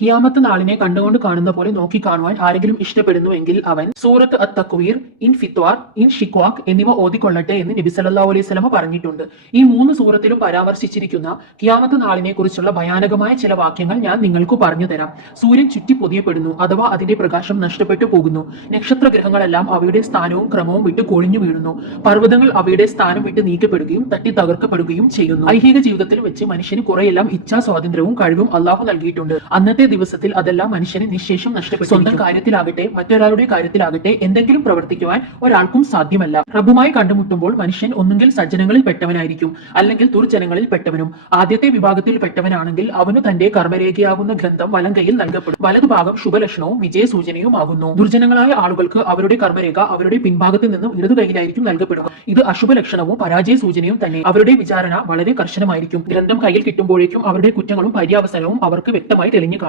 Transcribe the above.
ഖിയാമത്ത് നാളിനെ കണ്ടുകൊണ്ട് കാണുന്ന പോലെ നോക്കിക്കാണുവാൻ ആരെങ്കിലും ഇഷ്ടപ്പെടുന്നുവെങ്കിൽ അവൻ സൂറത്ത് അത്ത് തക്വീർ, ഇൻ ഫിത്വാർ, ഇൻ ഷിക്വാക് എന്നിവ ഓതിക്കൊള്ളട്ടെ എന്ന് നബി സല്ലല്ലാഹു അലൈഹി വസല്ലമ പറഞ്ഞിട്ടുണ്ട്. ഈ 3 സൂറത്തിലും പരാമർശിച്ചിരിക്കുന്ന ഖിയാമത്ത് നാളിനെ കുറിച്ചുള്ള ഭയാനകമായ ചില വാക്യങ്ങൾ ഞാൻ നിങ്ങൾക്ക് പറഞ്ഞു തരാം. സൂര്യൻ ചുറ്റി പൊതിയപ്പെടുന്നു, അഥവാ അതിന്റെ പ്രകാശം നഷ്ടപ്പെട്ടു പോകുന്നു. നക്ഷത്രഗ്രഹങ്ങളെല്ലാം അവയുടെ സ്ഥാനവും ക്രമവും വിട്ട് കൊഴിഞ്ഞു വീഴുന്നു. പർവ്വതങ്ങൾ അവയുടെ സ്ഥാനം വിട്ട് നീക്കപ്പെടുകയും തട്ടി തകർക്കപ്പെടുകയും ചെയ്യുന്നു. ഐഹിക ജീവിതത്തിൽ വെച്ച് മനുഷ്യന് കുറെയെല്ലാം ഇച്ഛാ സ്വാതന്ത്ര്യവും കഴിവും അള്ളാഹു നൽകിയിട്ടുണ്ട്. അന്നത്തെ ദിവസത്തിൽ അതെല്ലാം മനുഷ്യനെ നിശേഷം നഷ്ടപ്പെട്ടു. സ്വന്തം കാര്യത്തിലാകട്ടെ മറ്റൊരാളുടെ കാര്യത്തിലാകട്ടെ എന്തെങ്കിലും പ്രവർത്തിക്കുവാൻ ഒരാൾക്കും സാധ്യമല്ല. റബ്ബുമായി കണ്ടുമുട്ടുമ്പോൾ മനുഷ്യൻ ഒന്നുകിൽ സജ്ജനങ്ങളിൽ പെട്ടവനായിരിക്കും, അല്ലെങ്കിൽ ദുർജനങ്ങളിൽ പെട്ടവനും. ആദ്യത്തെ വിഭാഗത്തിൽ പെട്ടവനാണെങ്കിൽ അവനു തന്റെ കർമ്മരേഖയാകുന്ന ഗ്രന്ഥം വലങ്കയിൽ നൽകപ്പെടും. വലതുഭാഗം ശുഭലക്ഷണവും വിജയസൂചനയുമാകുന്നു. ദുർജനങ്ങളായ ആളുകൾക്ക് അവരുടെ കർമ്മരേഖ അവരുടെ പിൻഭാഗത്തിൽ നിന്നും ഇടതു കൈയിലായിരിക്കും നൽകപ്പെടുക. ഇത് അശുഭ ലക്ഷണവും പരാജയ സൂചനയും തന്നെ. അവരുടെ വിചാരണ വളരെ കർശനമായിരിക്കും. ഗ്രന്ഥം കയ്യിൽ കിട്ടുമ്പോഴേക്കും അവരുടെ കുറ്റങ്ങളും പര്യാവസനവും അവർക്ക് വ്യക്തമായി തെളിഞ്ഞു കാണും.